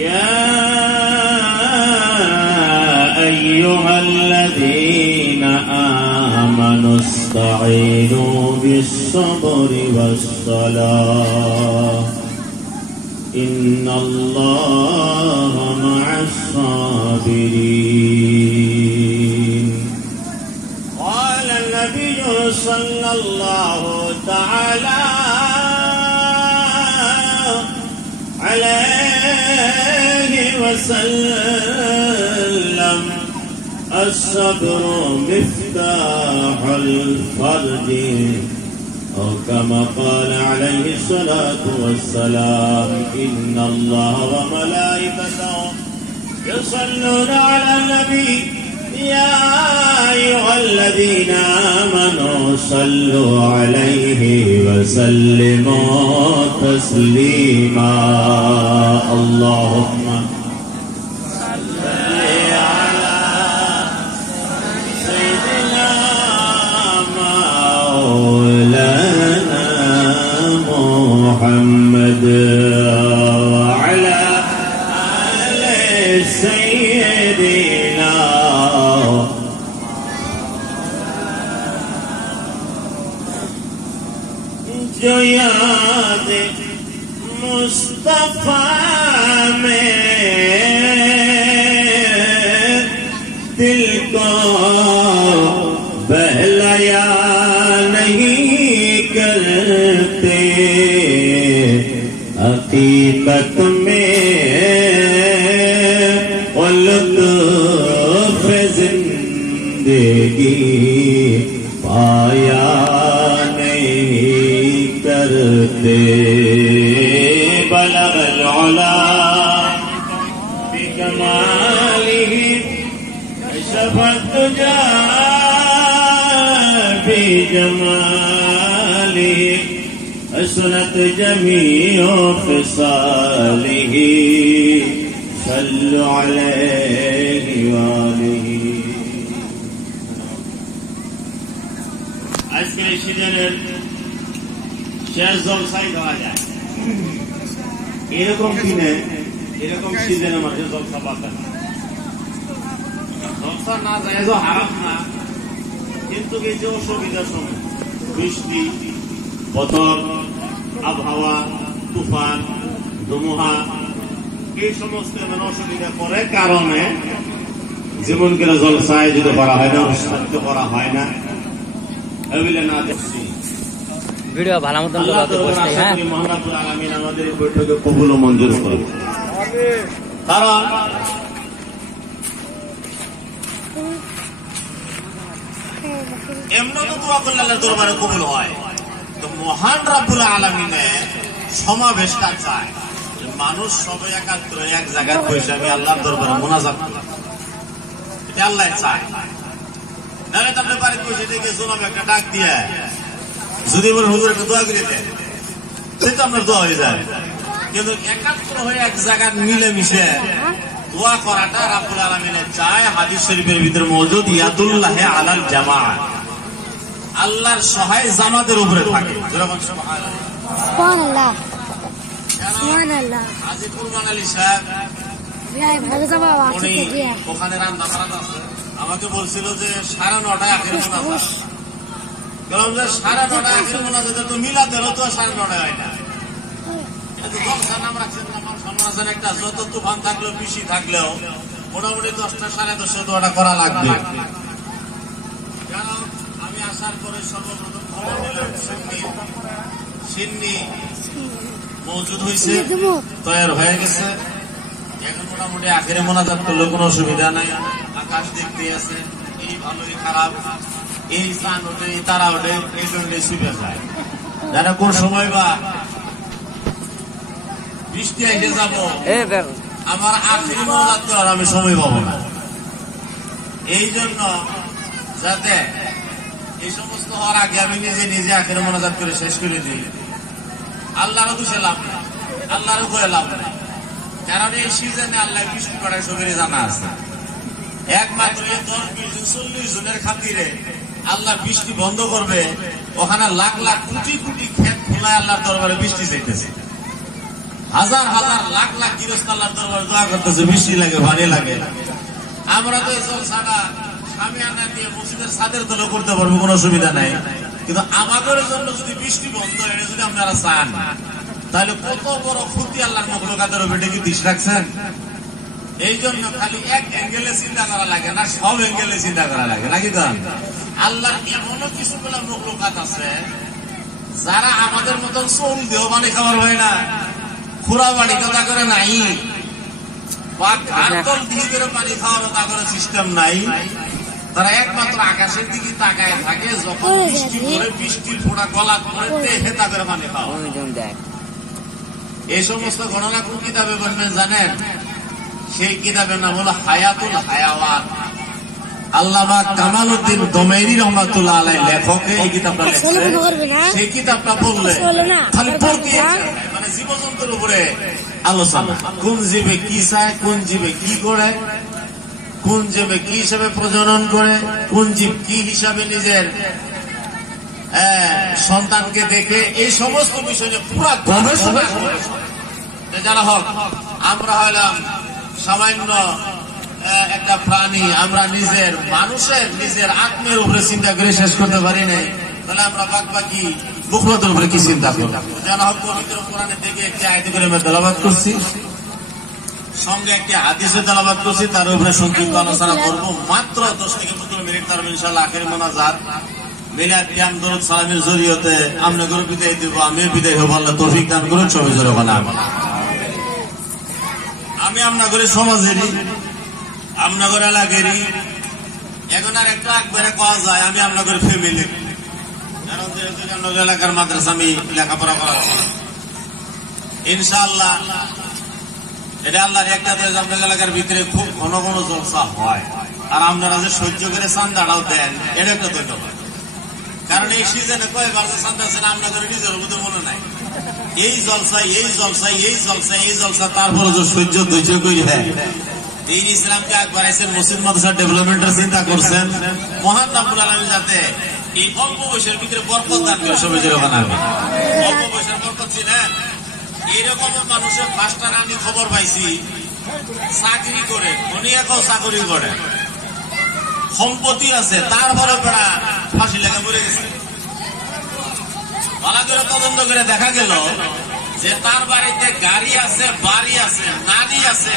يا أيها الذين آمنوا استعينوا بالصبر والصلاة إن الله مع الصابرين. قال النبي صلى الله تعالى عليه وسلم الصبر مفتاح الفرج، أو كما قال عليه الصلاة والسلام إن الله وملائكته يصلون على النبي يا أيها الذين آمنوا صلوا عليه وسلموا تسليما. اللهم صل على سيدنا مولانا محمد وعلى آل سيدنا जो याद मुस्तफा में दिल को बहलाया नहीं करते, हकीकत में लुत्फ़ जिंदगी पाया बलगल उला बिकमालिही शफ़त तुजा बिजमालिही हसनत जमीओ फ़िसालिही सल्लु अलैहि वालिही। আজকের সিজনের শেষ জলসাই দেওয়া যায়, এরকম দিনে এরকম সিজনে মাঝে জলসা পাতা না, জলসা না যায় হারাম না, কিন্তু এই যে অসুবিধার সময় বৃষ্টি, বতর, আবহাওয়া, তুফান, ধুমুহা, এই সমস্ত অসুবিধা করে কারণে যেমন করে জলসায় যদি করা হয় না, অনুষ্ঠান করা হয় না, এগুলো না দেখছি ভিডিও ভালো মতন মহানাপুর আলামিন আমাদের এই বৈঠকে কবুল ও মঞ্জুর করবে। কারণ এমনি তো দোয়া করলে আল্লাহর দরবারে কবুল হয়, তো মহান রাব্বুল আলামিনের সমাবেশটা চায় মানুষ সবাই একাত্র এক জায়গায় বসে আমি আল্লাহর দরবারে মুনাজাত করি, এটা আল্লাহ চায়। নাহলে তো আপনি বাড়িতে বসে থেকে জোনাম একটা ডাক দিয়ে যদি বলে হুজুর একটা দোয়া করে দেন, সে তো আপনার দোয়া হয়ে যায়। কিন্তু একাত্র হয়ে এক জায়গায় মিলেমিশে দোয়া করাটা রাব্বুল আলামিনের চায়। হাদিস শরীফের ভিতরে মওজুদ ইয়াদুল্লাহি আলাল জামাআ, আল্লাহর সহায় জামাতের উপরে থাকে। সুবহানাল্লাহ সুবহানাল্লাহ। আজি কুরবান আলী সাহেব ওখানে রান্না করা আছে, আমাকে বলছিল যে 9:30 আখের মোনাজাত, বললাম যে 9:30 আখের মোনাজাত তো মিলাতে হলো, তো 9:30 হয় না, এটা তো জলসা নাম রাখছেন আমার সম্মান একটা, যত তুফান থাকলেও বৃষ্টি থাকলেও মোটামুটি 10টা 10:30 দোয়াটা করা লাগবে। কারণ আমি আসার পরে সর্বপ্রথম খবর নিলাম সিন্নি মজুদ হয়েছে, তৈরি হয়ে গেছে, এখন মোটামুটি আখেরে মোনাজাত করলে কোনো অসুবিধা নাই। আকাশ দেখতে আছে, এই ভালোই খারাপ, এই চান ওঠে, এই তারা ওঠে, এই জন্য শুয়ে যায়, যারা কোন সময় বা বৃষ্টি এসে যাব আমার আখেরি মোনাজাত করার আমি সময় পাবো না। এই জন্য যাতে এই সমস্ত হওয়ার আগে আমি নিজে নিজে আখেরি মোনাজাত করে শেষ করে দিই, আল্লাহরও খুশি লাভ না, আল্লাহরও করে লাভ না। কারণ এই সিজনে আল্লাহ বৃষ্টি করার সবারই জানা আছে, একমাত্র 10-20-40 জনের খাতিরে আল্লাহ বৃষ্টি বন্ধ করবে, ওখানে লাখ লাখ কোটি কোটি ক্ষেত খোলায় আল্লাহর দরবারে বৃষ্টি চাইতেছে। হাজার হাজার লাখ লাখ গৃহস্থ আল্লাহর দরবারে দোয়া করতেছে, বৃষ্টি লাগে, পানি লাগে। আমরা তো এই জলসাটা সামিয়ানা দিয়ে মসজিদের ছাদের তলে করতে পারবো, কোনো অসুবিধা নাই। কিন্তু আমাদের জন্য যদি বৃষ্টি বন্ধ হয়, যদি আপনারা চান, তাহলে কত বড় ক্ষতি আল্লাহর মখলুকাতের উপরে কি দৃষ্টি রাখছেন? এই জন্য খালি এক অ্যাঙ্গেলে চিন্তা করা লাগে না, সব অ্যাঙ্গেলে চিন্তা করা লাগে নাকি? তো আল্লাহর এমনও কিছু গুলা মখলুকাত আছে যারা আমাদের মতন চোল দেহ পানি খাবার হয় না, খুড়া বাড়ি কথা করে নাই, বা ঘাটল দিয়ে করে পানি খাওয়ার তা করে সিস্টেম নাই। তারা একমাত্র আকাশের দিকে তাকায় থাকে, যখন বৃষ্টি করে বৃষ্টির ফোঁটা গলা করে হেতা করে পানি খাওয়া। এই সমস্ত ঘটনা কোন কিতাবে বলবেন জানেন? সেই কিতাবের নাম হলো হায়াতুল হায়াওয়াত। আল্লামা কামালউদ্দিন দোমাইরি রহমাতুল্লাহ আলাইহি লেখক এই কিতাবটা লিখছেন। সেই কিতাবটা পড়লে খালি পড়তে মানে জীবজন্তুর উপরে আলোচনা, কোন জীবে কি চায়, কোন জীবে কি করে, কোন জীবে কি হিসাবে প্রজনন করে, কোন জীব কি হিসাবে নিজের সন্তানকে দেখে, এই সমস্ত বিষয় নিয়ে পুরা গবেষণা। যারা হোক, আমরা হইলাম সামান্য একটা প্রাণী, আমরা নিজের মানুষের নিজের আত্মের উপরে চিন্তা করে শেষ করতে পারি নাই, তাহলে আমরা বাকি বুখলতের উপরে কি চিন্তা করব? যারা হোক, পবিত্র কোরআনে থেকে একটি আয়াত করে আমি তেলাওয়াত করছি, সঙ্গে একটি হাদিসে তেলাওয়াত করছি, তার উপরে সংক্ষিপ্ত আলোচনা করব। মাত্র 10 থেকে 15 মিনিট, তার ইনশাআল্লাহ আখেরি মোনাজাত মিলাদ কিয়াম দরুদ সালামের জরিয়তে আপনাদের বিদায় দেব। আমিও বিদায় হব, আল্লাহ তৌফিক দান করুন। সবাই জোরে বলেন আমিন। আমি আপনাদের সমাজেরই, আপনাদের এলাকারই, এখন আর একটা একবারে পাওয়া যায় আমি আপনাদের ফ্যামিলি, কারণ যেহেতু আপনাদের এলাকার মাদ্রাসা আমি লেখাপড়া করাচ্ছি। ইনশাআল্লাহ এটা আল্লাহর একটা দেশ। আপনাদের এলাকার ভিতরে খুব ঘন ঘন জলসা হয়, আর আপনারা যে সহ্য করে চান্দাটাও দেন, এটা একটা ধন্যবাদ। কারণ এই সিজনে কয়েকবার চান্দা ছিল আপনাদের নিজের মধ্যে মনে নাই, এই জলসাই এই জলসাই এই জলসাই এই জলসা, তারপরে যে সহ্য ধৈর্য করে দেয়। এই ইসলামকে একবার এসে মসজিদ মাদ্রাসা ডেভেলপমেন্টের চিন্তা করছেন, মহান রব্বুল আলামিন যাতে এই অল্প বয়সের ভিতরে বরকত দান করে। সবাই যেরকম আমি অল্প বয়সের বরকত ছিলেন, এইরকম মানুষের 5টা আমি খবর পাইছি চাকরি করে, উনি এখন চাকরি করে, সম্পত্তি আছে, তারপরে বেড়া ফাঁসি লেগে মরে গেছে। ভালো করে তদন্ত করে দেখা গেল যে তার বাড়িতে গাড়ি আছে, বাড়ি আছে, নারী আছে,